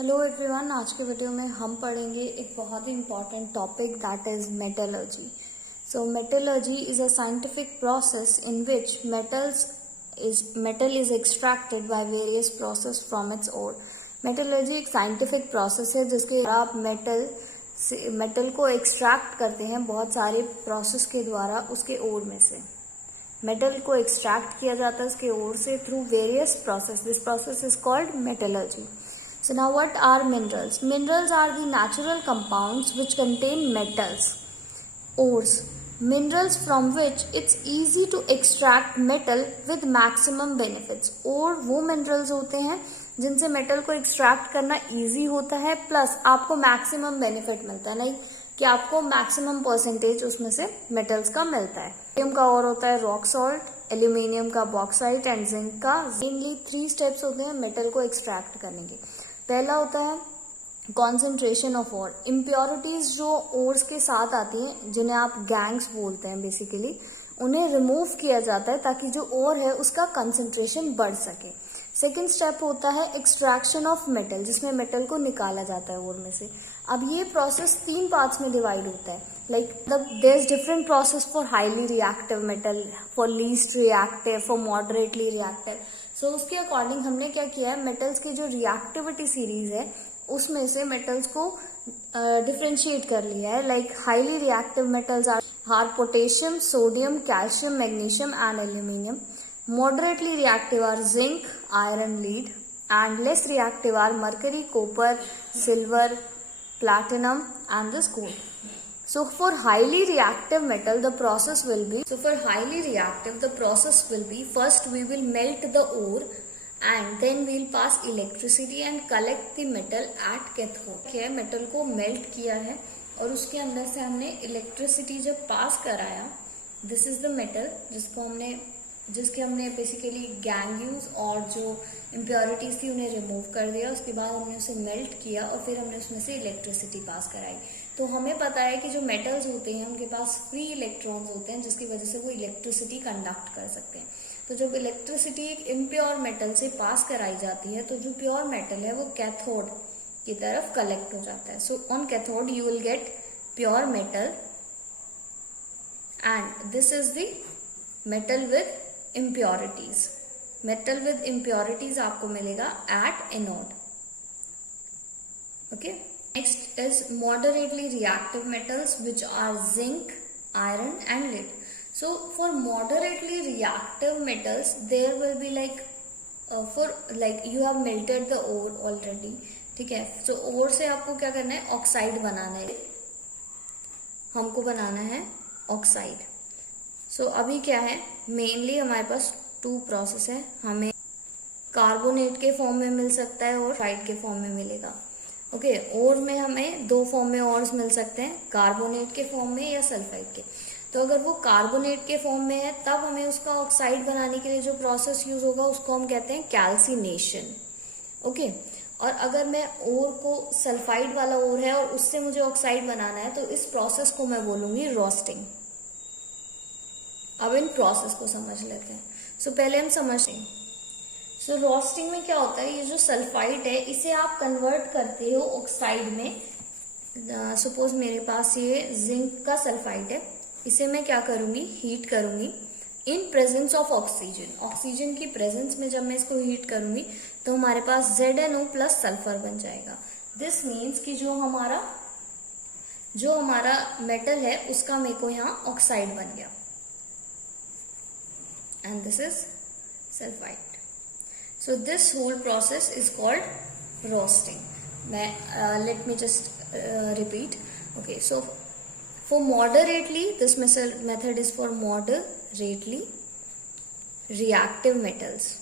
Hello everyone, आज के video में हम पढ़ेंगे एक बहुत ही important topic that is metallurgy. So metallurgy is a scientific process in which metal is extracted by various process from its ore। Metallurgy एक साइंटिफिक प्रोसेस है जिसके द्वारा आप मेटल को एक्सट्रैक्ट करते हैं बहुत सारे प्रोसेस के द्वारा उसके ओर में से। मेटल को एक्सट्रैक्ट किया जाता है उसके ओर से through various process. This process is called metallurgy. So now what are minerals? Minerals are the natural compounds which contain metals, ores, minerals from which it's easy to extract metal with maximum benefits। और वो minerals होते हैं जिनसे metal को extract करना easy होता है, plus आपको मैक्सिमम बेनिफिट मिलता है, नहीं कि आपको मैक्सिमम परसेंटेज उसमें से मेटल्स का मिलता है। एल्यूमिनियम का और होता है रॉक सॉल्ट, एल्यूमिनियम का बॉक्साइट एंड जिंक का। मेनली 3 स्टेप्स होते हैं मेटल को एक्सट्रैक्ट करने के। पहला होता है कॉन्सेंट्रेशन ऑफ ओर। इम्प्योरिटीज जो ओर्स के साथ आती हैं, जिन्हें आप गैंग्स बोलते हैं बेसिकली, उन्हें रिमूव किया जाता है ताकि जो ओर है उसका कंसेंट्रेशन बढ़ सके। सेकेंड स्टेप होता है एक्सट्रैक्शन ऑफ मेटल, जिसमें मेटल को निकाला जाता है ओर में से। अब ये प्रोसेस 3 पार्ट्स में डिवाइड होता है। Like there is different process for highly reactive metal, for least reactive, for moderately reactive. So उसके अकॉर्डिंग हमने क्या किया है, मेटल्स की जो रिएक्टिविटी सीरीज है उसमें से मेटल्स को डिफ्रेंशिएट कर लिया है। Like highly reactive metals are potassium, sodium, calcium, magnesium and aluminium. Moderately reactive are zinc, iron, lead, and less reactive are mercury, copper, silver, platinum, and this gold. So for highly reactive metal, the process will be, first we will melt the ore and then we will pass electricity and collect the metal at cathode। क्या है, metal को melt किया है और उसके अंदर से हमने इलेक्ट्रिसिटी जब पास कराया, दिस इज द मेटल जिसके हमने बेसिकली गैंग्यूज और जो इम्प्योरिटीज थी उन्हें रिमूव कर दिया। उसके बाद हमने उसे मेल्ट किया और फिर हमने उसमें से इलेक्ट्रिसिटी पास कराई। तो हमें पता है कि जो मेटल्स होते हैं उनके पास फ्री इलेक्ट्रॉन्स होते हैं, जिसकी वजह से वो इलेक्ट्रिसिटी कंडक्ट कर सकते हैं। तो जब इलेक्ट्रिसिटी एक इम्प्योर मेटल से पास कराई जाती है तो जो प्योर मेटल है वो कैथोड की तरफ कलेक्ट हो जाता है। So on cathode you will get pure metal and this is the metal with impurities। Metal with impurities आपको मिलेगा at anode. Okay, next is moderately reactive metals which are zinc, iron and lead। So for moderately reactive metals there will be like you have melted the ore already, ठीक है। सो ओर से आपको क्या करना है, oxide बनाना है, हमको बनाना है ऑक्साइड। सो अभी क्या है, मेनली हमारे पास 2 प्रोसेस है। हमें कार्बोनेट के फॉर्म में मिल सकता है और सल्फाइड के फॉर्म में मिलेगा। ओके, और में हमें 2 फॉर्म में और मिल सकते हैं, कार्बोनेट के फॉर्म में या सल्फाइड के। तो अगर वो कार्बोनेट के फॉर्म में है तब हमें उसका ऑक्साइड बनाने के लिए जो प्रोसेस यूज होगा उसको हम कहते हैं कैल्सिनेशन। ओके, और अगर मैं ओर को सल्फाइड वाला ओर है और उससे मुझे ऑक्साइड बनाना है तो इस प्रोसेस को मैं बोलूंगी रोस्टिंग। अब इन प्रोसेस को समझ लेते हैं। सो पहले हम समझते हैं। सो रोस्टिंग में क्या होता है, ये जो सल्फाइड है इसे आप कन्वर्ट करते हो ऑक्साइड में। सपोज मेरे पास ये जिंक का सल्फाइड है, इसे मैं क्या करूंगी, हीट करूंगी in presence of oxygen. Oxygen की प्रेजेंस में जब मैं इसको हीट करूंगी तो हमारे पास ZnO प्लस सल्फर बन जाएगा। दिस मीन्स कि जो हमारा मेटल है उसका मेरे को यहाँ ऑक्साइड बन गया and this is sulfide। So this whole process is called roasting। Let me just repeat। Okay, so for moderately, this method is for moderately reactive metals।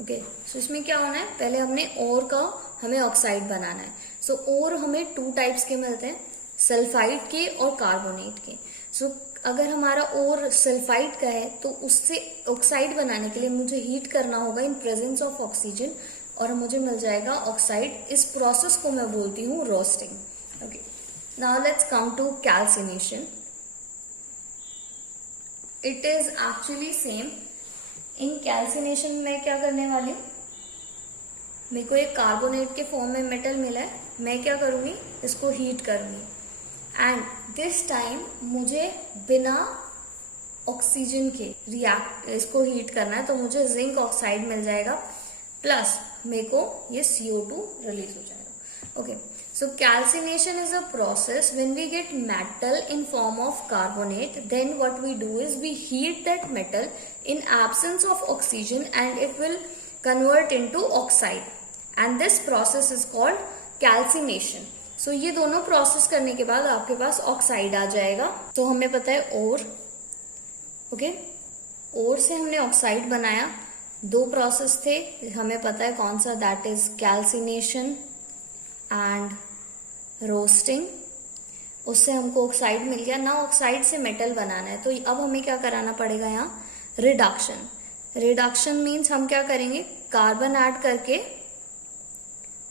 Okay, so इसमें क्या होना है, पहले हमें ऑक्साइड बनाना है। सो और हमें 2 टाइप्स के मिलते हैं, सल्फाइड के और कार्बोनेट के। सो अगर हमारा ओर सल्फाइड का है तो उससे ऑक्साइड बनाने के लिए मुझे हीट करना होगा इन प्रेजेंस ऑफ ऑक्सीजन और मुझे मिल जाएगा ऑक्साइड। इस प्रोसेस को मैं बोलती हूँ roasting. Okay, now let's come to calcination. It is actually same. In calcination में क्या करने वाली, मेरे को एक कार्बोनेट के फॉर्म में मेटल मिला है, मैं क्या करूँगी, इसको हीट करूँगी एंड दिस टाइम मुझे बिना ऑक्सीजन के इसको हीट करना है, तो मुझे जिंक ऑक्साइड मिल जाएगा प्लस मेरे को ये CO2 रिलीज हो जाएगा. Okay, so calcination is a process when we get metal in form of carbonate. Then what we do is we heat that metal in absence of oxygen and it will convert into oxide. And this process is called calcination. So ये दोनों process करने के बाद आपके पास oxide आ जाएगा. तो हमें पता है ओर, ओके, ओर से हमने ऑक्साइड बनाया. दो प्रोसेस थे, हमें पता है कौन सा, that is calcination and roasting. उससे हमको ऑक्साइड मिल गया. ना ऑक्साइड से मेटल बनाना है, तो अब हमें क्या कराना पड़ेगा यहाँ, रिडक्शन. रिडक्शन मीन्स हम क्या करेंगे, कार्बन ऐड करके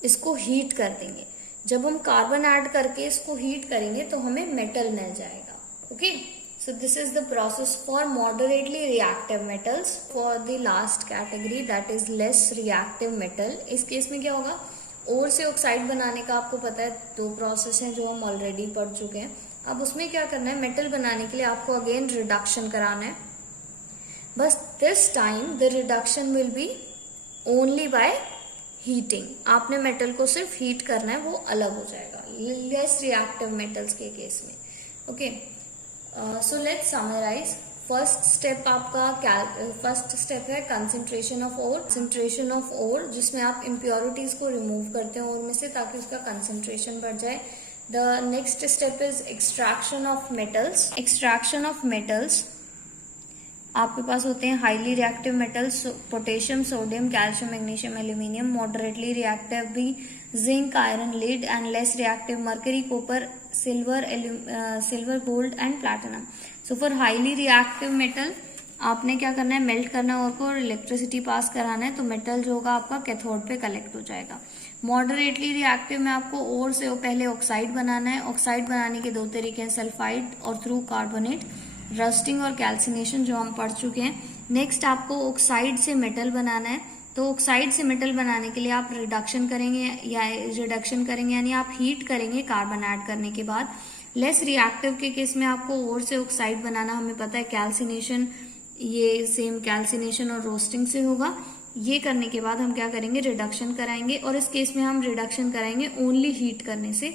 इसको हीट कर देंगे. जब हम कार्बन ऐड करके इसको हीट करेंगे तो हमें मेटल मिल जाएगा. Okay, so this is the process for moderately reactive metals. For the last category, that is less reactive metal, इस केस में क्या होगा, ओर से ऑक्साइड बनाने का आपको पता है दो प्रोसेस हैं जो हम ऑलरेडी पढ़ चुके हैं. अब उसमें क्या करना है, मेटल बनाने के लिए आपको अगेन रिडक्शन कराना है. बस this time the reduction will be only by heating. आपने मेटल को सिर्फ हीट करना है, वो अलग हो जाएगा लेस रिएक्टिव मेटल्स के केस में. Okay, so let's summarise. First step है concentration of ore. Concentration of ore जिसमें आप इम्प्योरिटीज को रिमूव करते हैं ओर में से ताकि उसका कंसंट्रेशन बढ़ जाए. The next step is extraction of metals. Extraction of metals आपके पास होते हैं highly reactive metals, potassium, sodium, calcium, magnesium, aluminium. Moderately reactive भी zinc, iron, lead and less reactive mercury, copper, silver, gold and platinum. So for highly reactive metal आपने क्या करना है, melt करना है और इलेक्ट्रिसिटी पास कराना है, तो मेटल जो होगा आपका कैथोड पे कलेक्ट हो जाएगा. मॉडरेटली रिएक्टिव में आपको ओर से पहले ऑक्साइड बनाना है. ऑक्साइड बनाने के दो तरीके हैं, सल्फाइड और थ्रू कार्बोनेट. रस्टिंग और कैल्सिनेशन जो हम पढ़ चुके हैं. नेक्स्ट आपको ऑक्साइड से मेटल बनाना है, तो ऑक्साइड से मेटल बनाने के लिए आप रिडक्शन करेंगे यानी आप हीट करेंगे कार्बन ऐड करने के बाद. लेस रिएक्टिव के केस में आपको ओर से ऑक्साइड बनाना, हमें पता है कैल्सिनेशन, ये सेम कैल्सिनेशन और रोस्टिंग से होगा. ये करने के बाद हम क्या करेंगे, रिडक्शन कराएंगे, और इस केस में हम रिडक्शन कराएंगे ओनली हीट करने से,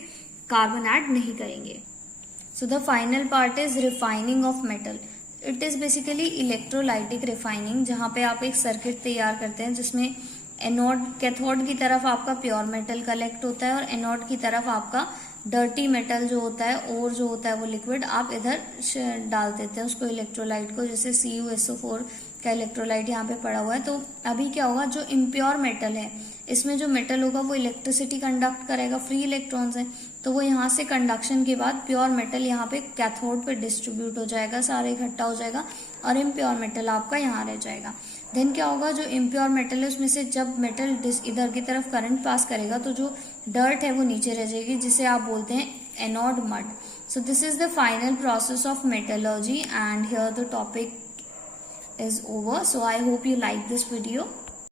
कार्बन ऐड नहीं करेंगे. So the final part is refining of metal. It is basically electrolytic refining, जहाँ पे आप एक सर्किट तैयार करते हैं जिसमें एनोड, कैथोड की तरफ आपका प्योर मेटल कलेक्ट होता है और एनोड की तरफ आपका डर्टी मेटल जो होता है, और जो होता है वो लिक्विड आप इधर डाल देते हैं उसको, इलेक्ट्रोलाइट को. जैसे CuSO4 का इलेक्ट्रोलाइट यहाँ पे पड़ा हुआ है. तो अभी क्या होगा, जो इम्प्योर मेटल है इसमें जो मेटल होगा वो इलेक्ट्रिसिटी कंडक्ट करेगा, फ्री इलेक्ट्रॉन्स है, तो वो यहाँ से कंडक्शन के बाद प्योर मेटल यहाँ पे कैथोड पे डिस्ट्रीब्यूट हो जाएगा, सारे इकट्ठा हो जाएगा और इम्प्योर मेटल आपका यहाँ रह जाएगा. देन क्या होगा, जो इम्प्योर मेटल है उसमें से जब मेटल इधर की तरफ करंट पास करेगा तो जो डर्ट है वो नीचे रह जाएगी, जिसे आप बोलते हैं anode mud. So this is the final process of metallurgy and here the topic is over. So I hope you like this video.